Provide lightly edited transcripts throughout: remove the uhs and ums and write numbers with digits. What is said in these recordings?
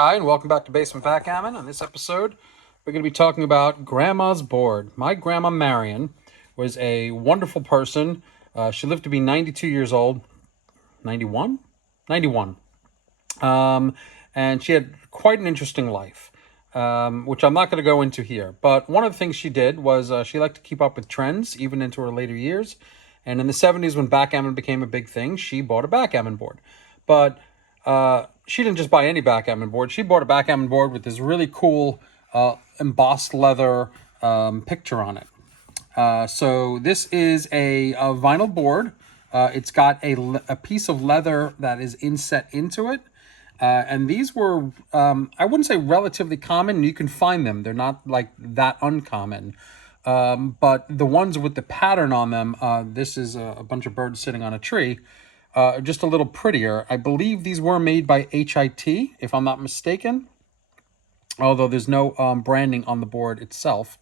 Hi, and welcome back to Basement Backgammon. On this episode, we're going to be talking about Grandma's board. My grandma, Marion, was a wonderful person. She lived to be 92 years old. 91? 91. And she had quite an interesting life, which I'm not going to go into here. But one of the things she did was she liked to keep up with trends, even into her later years. And in the 70s, when backgammon became a big thing, she bought a backgammon board. But she didn't just buy any backgammon board. She bought a backgammon board with this really cool embossed leather picture on it. So this is a vinyl board. It's got a piece of leather that is inset into it. And these were, I wouldn't say relatively common. You can find them. They're not like that uncommon. But the ones with the pattern on them, this is a bunch of birds sitting on a tree, just a little prettier. I believe these were made by H.I.T, if I'm not mistaken, although there's no branding on the board itself.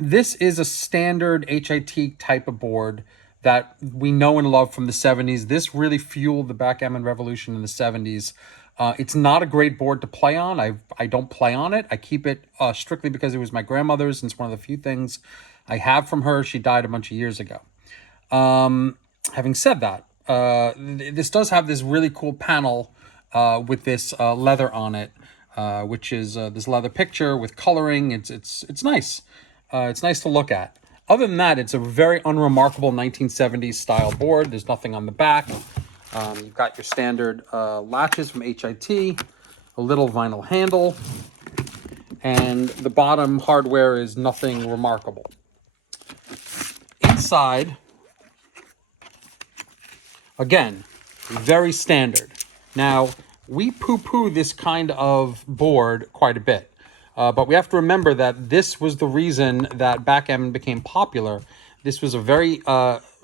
This is a standard H.I.T type of board that we know and love from the 70s. This really fueled the backgammon revolution in the 70s. It's not a great board to play on. I don't play on it. I keep it strictly because it was my grandmother's, and it's one of the few things I have from her. She died a bunch of years ago. Having said that, this does have this really cool panel with this leather on it, which is this leather picture with coloring. It's nice. It's nice to look at. Other than that, it's a very unremarkable 1970s style board. There's nothing on the back. You've got your standard latches from H.I.T, a little vinyl handle, and the bottom hardware is nothing remarkable. Inside, again, very standard. Now, we poo-poo this kind of board quite a bit. But we have to remember that this was the reason that backgammon became popular. This was a very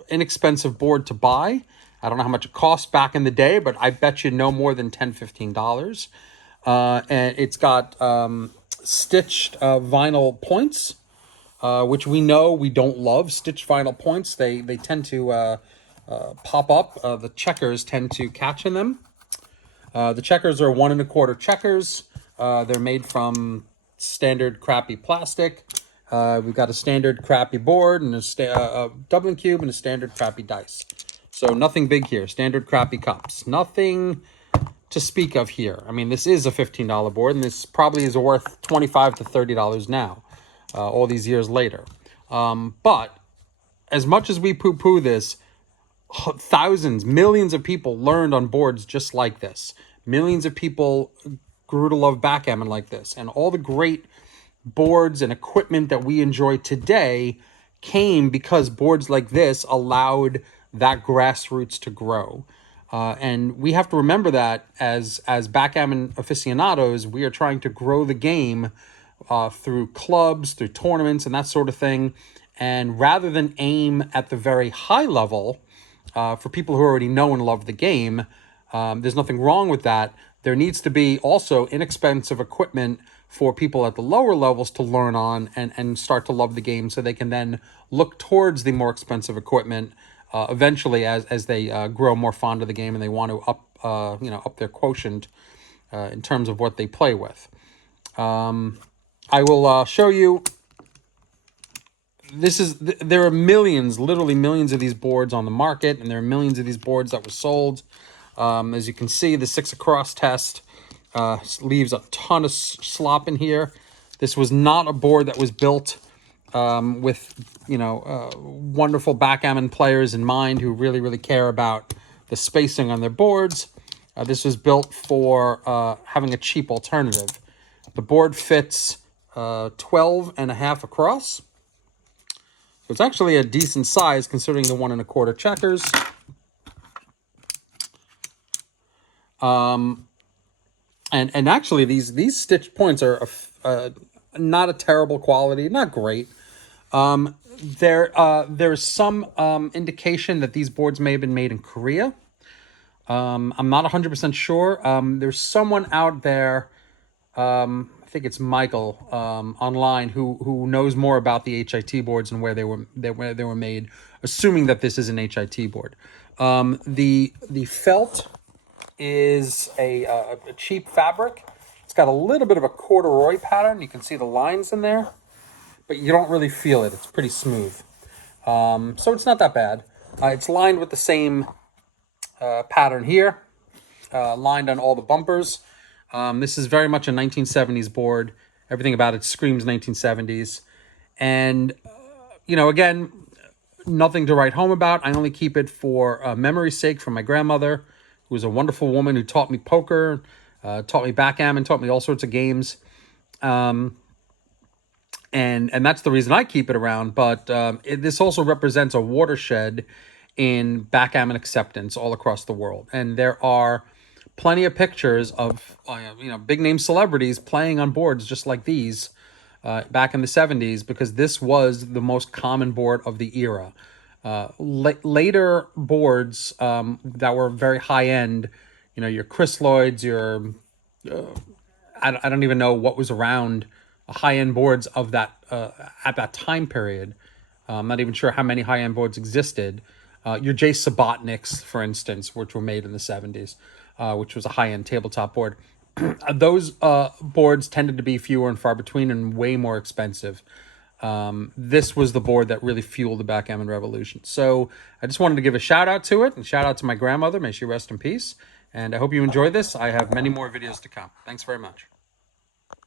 inexpensive board to buy. I don't know how much it cost back in the day, but I bet you no more than $10, $15. And it's got stitched vinyl points, which we know we don't love. Stitched vinyl points, they tend to pop up. The checkers tend to catch in them. The checkers are 1 1/4 checkers. They're made from standard crappy plastic. We've got a standard crappy board and a Dublin cube and a standard crappy dice. So nothing big here. Standard crappy cups. Nothing to speak of here. I mean, this is a $15 board, and this probably is worth $25 to $30 now, all these years later. But as much as we poo-poo this, thousands, millions of people learned on boards just like this. Millions of people grew to love backgammon like this. And all the great boards and equipment that we enjoy today came because boards like this allowed that grassroots to grow. And we have to remember that as backgammon aficionados, we are trying to grow the game through clubs, through tournaments, and that sort of thing. And rather than aim at the very high level, for people who already know and love the game, there's nothing wrong with that. There needs to be also inexpensive equipment for people at the lower levels to learn on and start to love the game, so they can then look towards the more expensive equipment eventually as they grow more fond of the game and they want to up their quotient in terms of what they play with. I will show you. There are millions, literally millions of these boards on the market, and there are millions of these boards that were sold. As you can see, the 6 across test leaves a ton of slop in here. This was not a board that was built with, wonderful backgammon players in mind who really, really care about the spacing on their boards. This was built for having a cheap alternative. The board fits 12 and a half across. So it's actually a decent size considering the 1 1/4 checkers. And actually these stitched points are not a terrible quality, not great. There's some indication that these boards may have been made in Korea. I'm not 100% sure. There's someone out there, I think it's Michael, online who knows more about the H.I.T boards and where they were made, assuming that this is an H.I.T board. The felt is a cheap fabric. It's got a little bit of a corduroy pattern. You can see the lines in there, but you don't really feel it. It's pretty smooth. So it's not that bad. It's lined with the same pattern here, lined on all the bumpers. This is very much a 1970s board. Everything about it screams 1970s. And, you know, again, nothing to write home about. I only keep it for memory's sake from my grandmother, who was a wonderful woman who taught me poker, taught me backgammon, taught me all sorts of games. And that's the reason I keep it around. But this also represents a watershed in backgammon acceptance all across the world. And there are plenty of pictures of big name celebrities playing on boards just like these back in the 70s, because this was the most common board of the era. Later boards that were very high end, your Chris Lloyd's, your I don't even know what was around high end boards of that at that time period. I'm not even sure how many high end boards existed. Your Jay Subotniks, for instance, which were made in the 70s, which was a high end tabletop board. Those boards tended to be fewer and far between and way more expensive. This was the board that really fueled the backgammon revolution. So I just wanted to give a shout out to it, and shout out to my grandmother. May she rest in peace. And I hope you enjoy this. I have many more videos to come. Thanks very much.